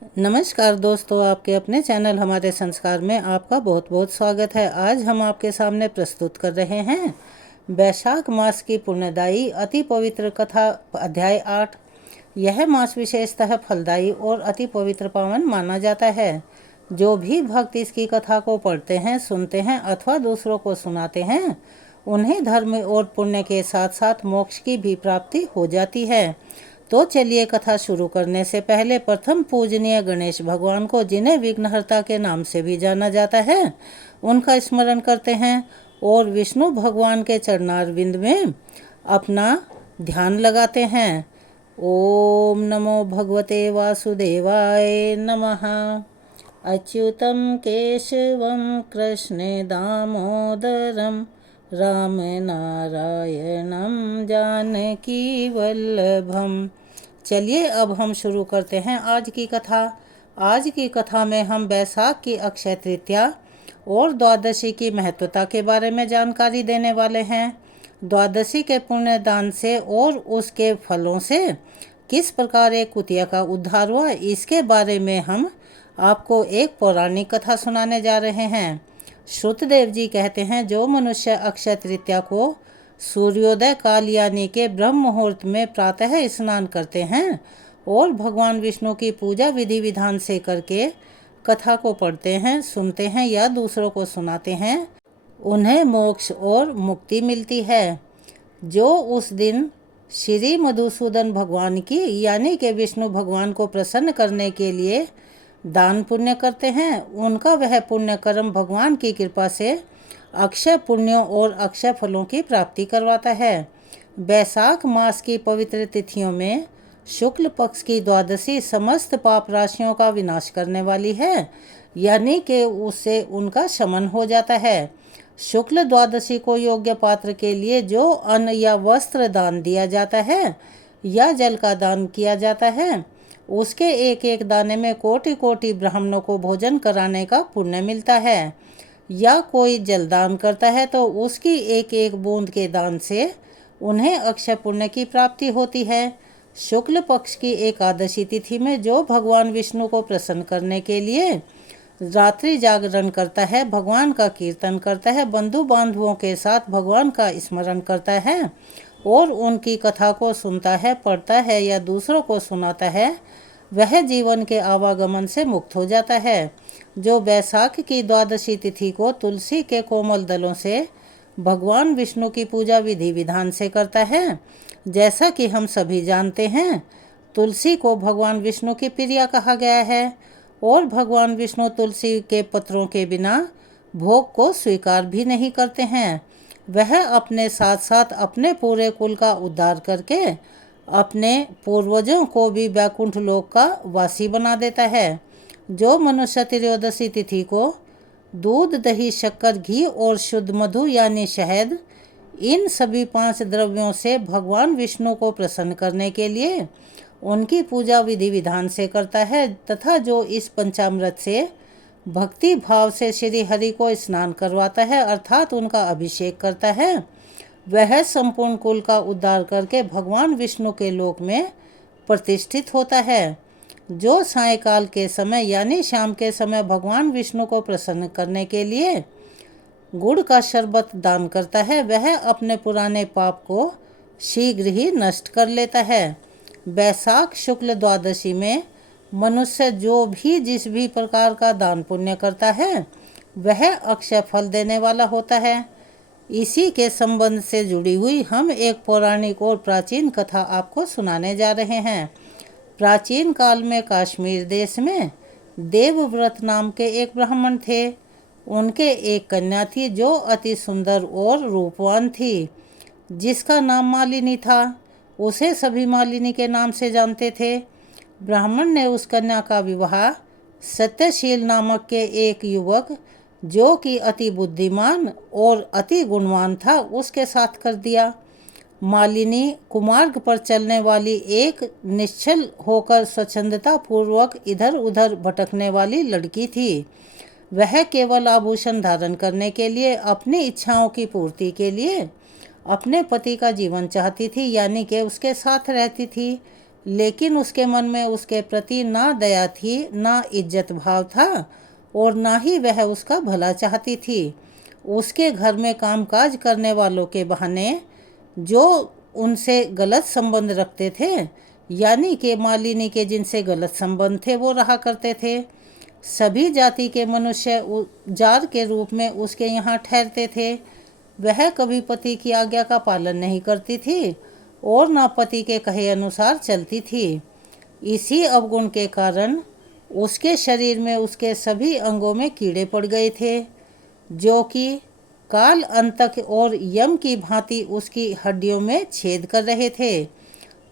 नमस्कार दोस्तों, आपके अपने चैनल हमारे संस्कार में आपका बहुत बहुत स्वागत है। आज हम आपके सामने प्रस्तुत कर रहे हैं वैशाख मास की पुण्यदायी अति पवित्र कथा अध्याय 8। यह मास विशेषतः फलदायी और अति पवित्र पावन माना जाता है। जो भी भक्त इसकी कथा को पढ़ते हैं, सुनते हैं अथवा दूसरों को सुनाते हैं, उन्हें धर्म और पुण्य के साथ साथ मोक्ष की भी प्राप्ति हो जाती है। तो चलिए कथा शुरू करने से पहले प्रथम पूजनीय गणेश भगवान को, जिन्हें विघ्नहर्ता के नाम से भी जाना जाता है, उनका स्मरण करते हैं और विष्णु भगवान के चरणारविंद में अपना ध्यान लगाते हैं। ओम नमो भगवते वासुदेवाय नमः। अच्युतम केशवम कृष्णे दामोदरम राम नारायणम जानकी वल्लभम। चलिए अब हम शुरू करते हैं आज की कथा। आज की कथा में हम बैसाख की अक्षय तृतीया और द्वादशी की महत्वता के बारे में जानकारी देने वाले हैं। द्वादशी के पुण्य दान से और उसके फलों से किस प्रकार एक कुतिया का उद्धार हुआ, इसके बारे में हम आपको एक पौराणिक कथा सुनाने जा रहे हैं। श्रुतदेव जी कहते हैं, जो मनुष्य अक्षय तृतीया को सूर्योदय काल यानी के ब्रह्म मुहूर्त में प्रातः स्नान करते हैं और भगवान विष्णु की पूजा विधि विधान से करके कथा को पढ़ते हैं, सुनते हैं या दूसरों को सुनाते हैं, उन्हें मोक्ष और मुक्ति मिलती है। जो उस दिन श्री मधुसूदन भगवान की यानी के विष्णु भगवान को प्रसन्न करने के लिए दान पुण्य करते हैं, उनका वह पुण्य कर्म भगवान की कृपा से अक्षय पुण्यों और अक्षय फलों की प्राप्ति करवाता है। बैसाख मास की पवित्र तिथियों में शुक्ल पक्ष की द्वादशी समस्त पाप राशियों का विनाश करने वाली है, यानी कि उससे उनका शमन हो जाता है। शुक्ल द्वादशी को योग्य पात्र के लिए जो अन्न या वस्त्र दान दिया जाता है या जल का दान किया जाता है, उसके एक एक दाने में कोटि कोटि ब्राह्मणों को भोजन कराने का पुण्य मिलता है। या कोई जलदान करता है तो उसकी एक एक बूंद के दान से उन्हें अक्षय पुण्य की प्राप्ति होती है। शुक्ल पक्ष की एकादशी तिथि में जो भगवान विष्णु को प्रसन्न करने के लिए रात्रि जागरण करता है, भगवान का कीर्तन करता है, बंधु बांधवों के साथ भगवान का स्मरण करता है और उनकी कथा को सुनता है, पढ़ता है या दूसरों को सुनाता है, वह जीवन के आवागमन से मुक्त हो जाता है। जो बैसाख की द्वादशी तिथि को तुलसी के कोमल दलों से भगवान विष्णु की पूजा विधि विधान से करता है, जैसा कि हम सभी जानते हैं, तुलसी को भगवान विष्णु की प्रिया कहा गया है और भगवान विष्णु तुलसी के पत्रों के बिना भोग को स्वीकार भी नहीं करते हैं। वह अपने साथ साथ अपने पूरे कुल का उद्धार करके अपने पूर्वजों को भी वैकुंठ लोक का वासी बना देता है। जो मनुष्य त्रयोदशी तिथि को दूध, दही, शक्कर, घी और शुद्ध मधु यानी शहद, इन सभी 5 द्रव्यों से भगवान विष्णु को प्रसन्न करने के लिए उनकी पूजा विधि विधान से करता है तथा जो इस पंचामृत से भक्ति भाव से श्री हरि को स्नान करवाता है अर्थात उनका अभिषेक करता है, वह संपूर्ण कुल का उद्धार करके भगवान विष्णु के लोक में प्रतिष्ठित होता है। जो सायंकाल के समय यानी शाम के समय भगवान विष्णु को प्रसन्न करने के लिए गुड़ का शरबत दान करता है, वह अपने पुराने पाप को शीघ्र ही नष्ट कर लेता है। बैसाख शुक्ल द्वादशी में मनुष्य जो भी जिस भी प्रकार का दान पुण्य करता है, वह अक्षय फल देने वाला होता है। इसी के संबंध से जुड़ी हुई हम एक पौराणिक और प्राचीन कथा आपको सुनाने जा रहे हैं। प्राचीन काल में कश्मीर देश में देवव्रत नाम के एक ब्राह्मण थे। उनके एक कन्या थी जो अति सुंदर और रूपवान थी, जिसका नाम मालिनी था। उसे सभी मालिनी के नाम से जानते थे। ब्राह्मण ने उस कन्या का विवाह सत्यशील नामक के एक युवक, जो कि अति बुद्धिमान और अति गुणवान था, उसके साथ कर दिया। मालिनी कुमार्ग पर चलने वाली एक निश्चल होकर स्वच्छंदता पूर्वक इधर उधर भटकने वाली लड़की थी। वह केवल आभूषण धारण करने के लिए, अपनी इच्छाओं की पूर्ति के लिए अपने पति का जीवन चाहती थी, यानी कि उसके साथ रहती थी। लेकिन उसके मन में उसके प्रति ना दया थी, ना इज्जत भाव था, और ना ही वह उसका भला चाहती थी। उसके घर में कामकाज करने वालों के बहाने जो उनसे गलत संबंध रखते थे, यानी कि मालिनी के जिनसे गलत संबंध थे, वो रहा करते थे। सभी जाति के मनुष्य जार के रूप में उसके यहाँ ठहरते थे। वह कभी पति की आज्ञा का पालन नहीं करती थी और ना पति के कहे अनुसार चलती थी। इसी अवगुण के कारण उसके शरीर में उसके सभी अंगों में कीड़े पड़ गए थे, जो कि काल अंतक और यम की भांति उसकी हड्डियों में छेद कर रहे थे।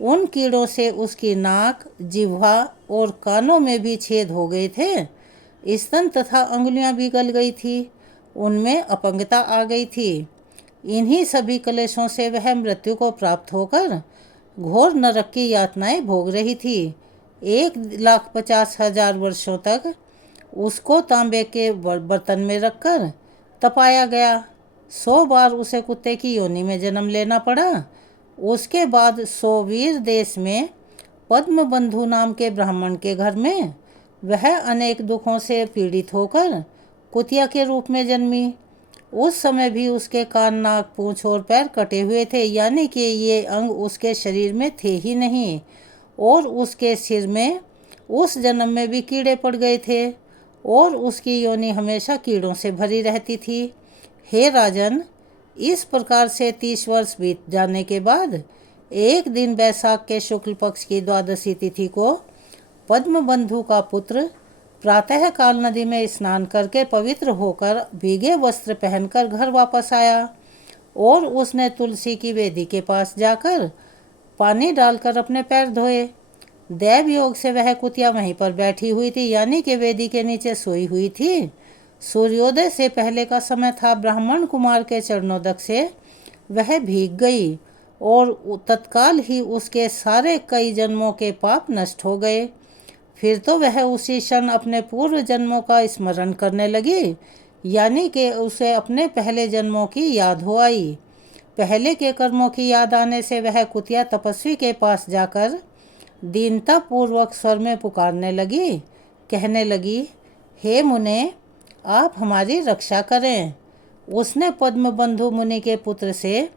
उन कीड़ों से उसकी नाक, जिह्वा और कानों में भी छेद हो गए थे। स्तन तथा अंगुलियां भी गल गई थी, उनमें अपंगता आ गई थी। इन्हीं सभी कलेशों से वह मृत्यु को प्राप्त होकर घोर नरक की यातनाएं भोग रही थी। 1,50,000 वर्षों तक उसको तांबे के बर्तन में रखकर तपाया गया। 100 बार उसे कुत्ते की योनि में जन्म लेना पड़ा। उसके बाद सोवीर देश में पद्मबंधु नाम के ब्राह्मण के घर में वह अनेक दुखों से पीड़ित होकर कुतिया के रूप में जन्मी। उस समय भी उसके कान, नाक, पूंछ और पैर कटे हुए थे, यानी कि ये अंग उसके शरीर में थे ही नहीं। और उसके सिर में उस जन्म में भी कीड़े पड़ गए थे और उसकी योनि हमेशा कीड़ों से भरी रहती थी। हे राजन, इस प्रकार से 30 वर्ष बीत जाने के बाद एक दिन बैसाख के शुक्ल पक्ष की द्वादशी तिथि को पद्मबंधु का पुत्र प्रातः काल नदी में स्नान करके पवित्र होकर भीगे वस्त्र पहनकर घर वापस आया और उसने तुलसी की वेदी के पास जाकर पानी डालकर अपने पैर धोए। दैव योग से वह कुतिया वहीं पर बैठी हुई थी, यानी कि वेदी के नीचे सोई हुई थी। सूर्योदय से पहले का समय था। ब्राह्मण कुमार के चरणोदक से वह भीग गई और तत्काल ही उसके सारे कई जन्मों के पाप नष्ट हो गए। फिर तो वह उसी क्षण अपने पूर्व जन्मों का स्मरण करने लगी, यानी कि उसे अपने पहले जन्मों की याद हो आई। पहले के कर्मों की याद आने से वह कुतिया तपस्वी के पास जाकर दीनता पूर्वक स्वर में पुकारने लगी, कहने लगी, हे मुने, आप हमारी रक्षा करें। उसने पद्मबंधु मुनि के पुत्र से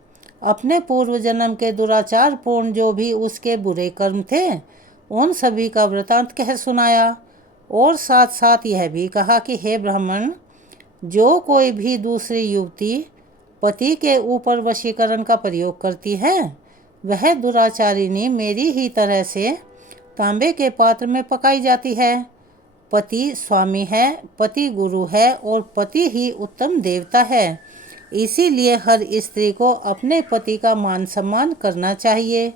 अपने पूर्व जन्म के दुराचार पूर्ण जो भी उसके बुरे कर्म थे उन सभी का वृतांत कह सुनाया और साथ साथ यह भी कहा कि हे ब्राह्मण, जो कोई भी दूसरी युवती पति के ऊपर वशीकरण का प्रयोग करती है वह दुराचारिणी मेरी ही तरह से तांबे के पात्र में पकाई जाती है। पति स्वामी है, पति गुरु है और पति ही उत्तम देवता है। इसीलिए हर स्त्री को अपने पति का मान सम्मान करना चाहिए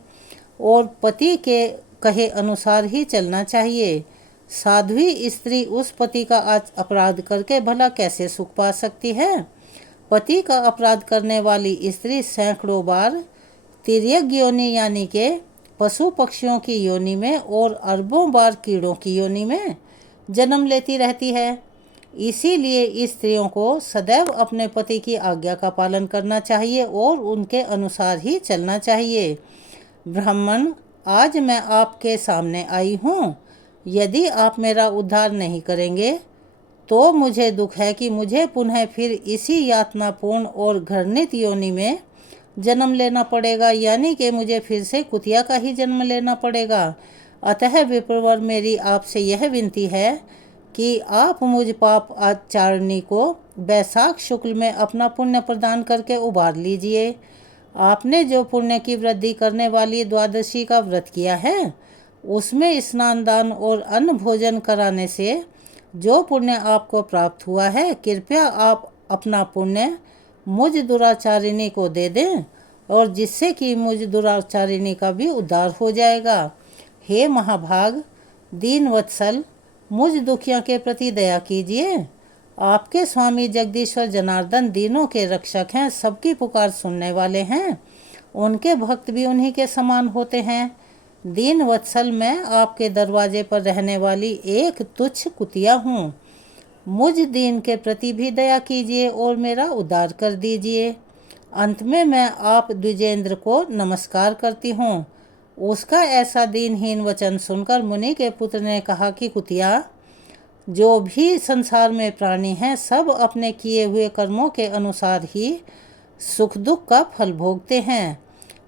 और पति के कहे अनुसार ही चलना चाहिए। साध्वी स्त्री उस पति का अपराध करके भला कैसे सुख पा सकती है? पति का अपराध करने वाली स्त्री सैकड़ों बार तिर्यक योनि यानी के पशु पक्षियों की योनि में और अरबों बार कीड़ों की योनि में जन्म लेती रहती है। इसीलिए स्त्रियों को सदैव अपने पति की आज्ञा का पालन करना चाहिए और उनके अनुसार ही चलना चाहिए। ब्राह्मण, आज मैं आपके सामने आई हूँ। यदि आप मेरा उद्धार नहीं करेंगे तो मुझे दुख है कि मुझे पुनः फिर इसी यातनापूर्ण और घृणित योनि में जन्म लेना पड़ेगा, यानी कि मुझे फिर से कुतिया का ही जन्म लेना पड़ेगा। अतः विप्रवर, मेरी आपसे यह विनती है कि आप मुझ पाप आचारणी को बैसाख शुक्ल में अपना पुण्य प्रदान करके उबार लीजिए। आपने जो पुण्य की वृद्धि करने वाली द्वादशी का व्रत किया है उसमें स्नान, दान और अन्न भोजन कराने से जो पुण्य आपको प्राप्त हुआ है, कृपया आप अपना पुण्य मुझ दुराचारिणी को दे दें और जिससे कि मुझ दुराचारिणी का भी उद्धार हो जाएगा। हे महाभाग, दीन वत्सल, मुझ दुखियों के प्रति दया कीजिए। आपके स्वामी जगदीश्वर जनार्दन दीनों के रक्षक हैं, सबकी पुकार सुनने वाले हैं। उनके भक्त भी उन्हीं के समान होते हैं। दीन वत्सल, मैं आपके दरवाजे पर रहने वाली एक तुच्छ कुतिया हूँ। मुझ दीन के प्रति भी दया कीजिए और मेरा उद्धार कर दीजिए। अंत में मैं आप द्विजेंद्र को नमस्कार करती हूँ। उसका ऐसा दीनहीन वचन सुनकर मुनि के पुत्र ने कहा कि कुतिया, जो भी संसार में प्राणी हैं सब अपने किए हुए कर्मों के अनुसार ही सुख दुख का फल भोगते हैं।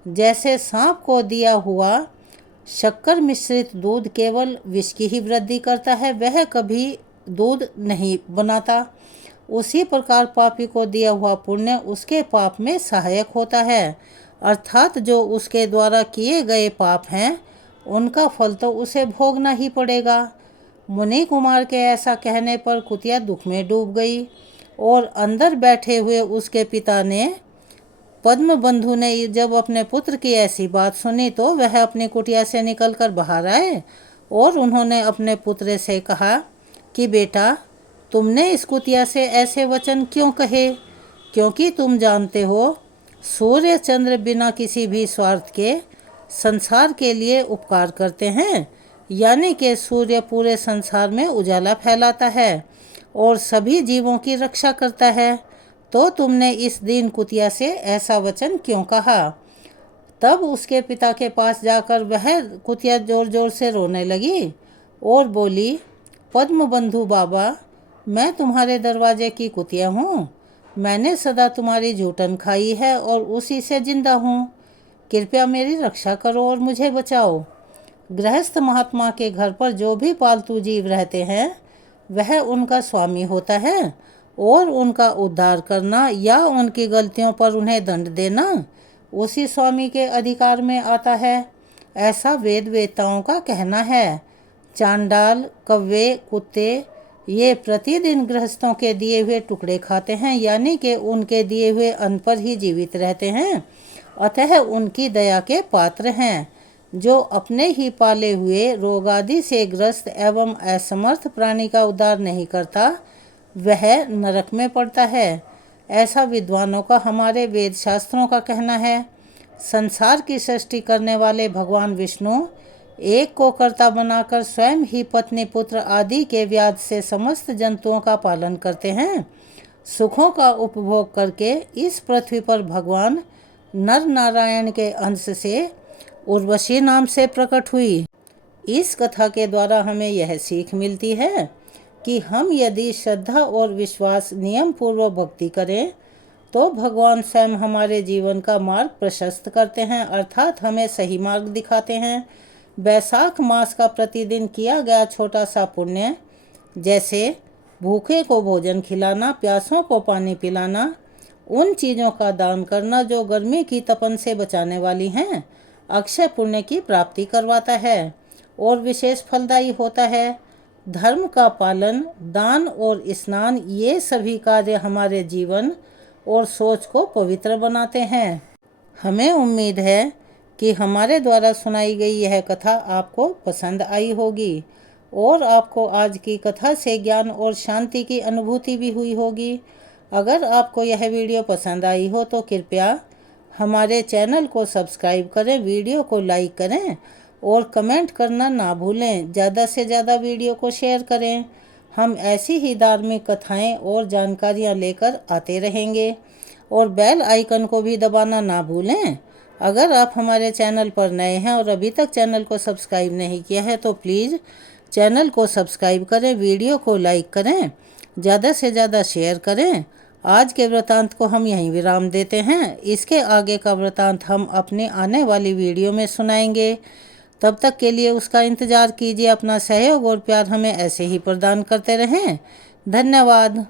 जैसे सांप को दिया हुआ शक्कर मिश्रित दूध केवल विष की ही वृद्धि करता है, वह कभी दूध नहीं बनाता, उसी प्रकार पापी को दिया हुआ पुण्य उसके पाप में सहायक होता है, अर्थात जो उसके द्वारा किए गए पाप हैं उनका फल तो उसे भोगना ही पड़ेगा। मुनि कुमार के ऐसा कहने पर कुतिया दुख में डूब गई और अंदर बैठे हुए उसके पिता ने पद्म बंधु ने जब अपने पुत्र की ऐसी बात सुनी तो वह अपनी कुटिया से निकलकर बाहर आए और उन्होंने अपने पुत्र से कहा कि बेटा, तुमने इस कुतिया से ऐसे वचन क्यों कहे? क्योंकि तुम जानते हो सूर्य चंद्र बिना किसी भी स्वार्थ के संसार के लिए उपकार करते हैं, यानी कि सूर्य पूरे संसार में उजाला फैलाता है और सभी जीवों की रक्षा करता है, तो तुमने इस दीन कुतिया से ऐसा वचन क्यों कहा? तब उसके पिता के पास जाकर वह कुतिया जोर जोर से रोने लगी और बोली, पद्म बंधु बाबा, मैं तुम्हारे दरवाजे की कुतिया हूँ। मैंने सदा तुम्हारी जूठन खाई है और उसी से जिंदा हूँ। कृपया मेरी रक्षा करो और मुझे बचाओ। गृहस्थ महात्मा के घर पर जो भी पालतू जीव रहते हैं वह उनका स्वामी होता है और उनका उद्धार करना या उनकी गलतियों पर उन्हें दंड देना उसी स्वामी के अधिकार में आता है, ऐसा वेद वेताओं का कहना है। चांडाल, कौवे, कुत्ते ये प्रतिदिन गृहस्थों के दिए हुए टुकड़े खाते हैं, यानी कि उनके दिए हुए अन्न पर ही जीवित रहते हैं, अतः उनकी दया के पात्र हैं। जो अपने ही पाले हुए रोग आदि से ग्रस्त एवं असमर्थ प्राणी का उद्धार नहीं करता वह नरक में पड़ता है, ऐसा विद्वानों का हमारे वेद शास्त्रों का कहना है। संसार की सृष्टि करने वाले भगवान विष्णु एक को कर्ता बनाकर स्वयं ही पत्नी पुत्र आदि के व्याध से समस्त जंतुओं का पालन करते हैं। सुखों का उपभोग करके इस पृथ्वी पर भगवान नर नारायण के अंश से उर्वशी नाम से प्रकट हुई। इस कथा के द्वारा हमें यह सीख मिलती है कि हम यदि श्रद्धा और विश्वास नियम पूर्वक भक्ति करें तो भगवान स्वयं हमारे जीवन का मार्ग प्रशस्त करते हैं, अर्थात हमें सही मार्ग दिखाते हैं। वैशाख मास का प्रतिदिन किया गया छोटा सा पुण्य, जैसे भूखे को भोजन खिलाना, प्यासों को पानी पिलाना, उन चीज़ों का दान करना जो गर्मी की तपन से बचाने वाली हैं, अक्षय पुण्य की प्राप्ति करवाता है और विशेष फलदायी होता है। धर्म का पालन, दान और स्नान ये सभी कार्य हमारे जीवन और सोच को पवित्र बनाते हैं। हमें उम्मीद है कि हमारे द्वारा सुनाई गई यह कथा आपको पसंद आई होगी और आपको आज की कथा से ज्ञान और शांति की अनुभूति भी हुई होगी। अगर आपको यह वीडियो पसंद आई हो तो कृपया हमारे चैनल को सब्सक्राइब करें, वीडियो को लाइक करें और कमेंट करना ना भूलें। ज़्यादा से ज़्यादा वीडियो को शेयर करें। हम ऐसी ही धार्मिक कथाएं और जानकारियां लेकर आते रहेंगे और बेल आइकन को भी दबाना ना भूलें। अगर आप हमारे चैनल पर नए हैं और अभी तक चैनल को सब्सक्राइब नहीं किया है तो प्लीज़ चैनल को सब्सक्राइब करें, वीडियो को लाइक करें, ज़्यादा से ज़्यादा शेयर करें। आज के वृतांत को हम यहीं विराम देते हैं। इसके आगे का वृतांत हम अपनी आने वाली वीडियो में सुनाएंगे। तब तक के लिए उसका इंतज़ार कीजिए। अपना सहयोग और प्यार हमें ऐसे ही प्रदान करते रहें। धन्यवाद।